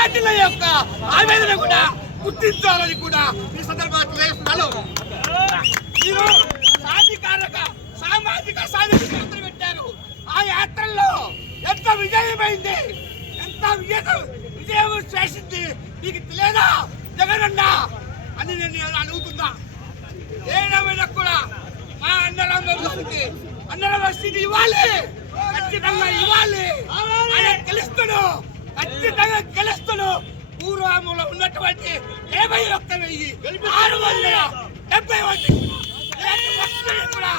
మైనార్టీల యొక్క ఆవేదన కూడా గుర్తించాలని కూడా ఈ సందర్భంగా తెలియజేస్తున్నాను. సాధికారక సామాజిక సాధిక యాత్ర పెట్టారు. ఆ యాత్రల్లో ఎంత విజయమైంది ఎంత విజయం విజయం చేసింది మీకు తెలియదా? జగనన్న అని నేను అడుగుతున్నా. ఏదేమైనా కూడా మా అన్నరామకి అన్నరామ స్థితి ఇవ్వాలి ఖచ్చితంగా ఇవ్వాలి. మనం గెలుస్తున్నాం పూర్వములో ఉన్నటువంటి ఇరవై ఒక్క వెయ్యి ఆరు వందల డెబ్బై ఒకటి. కూడా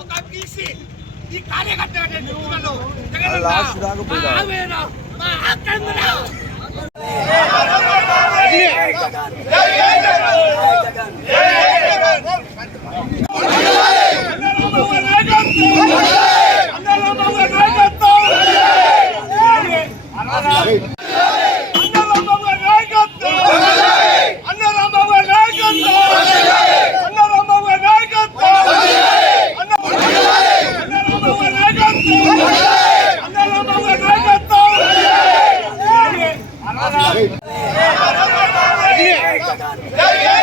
ఒక బీసీ ఈ కార్యకర్త ఆవేదన మా ఆక్రందన. Hey! Jai Hind!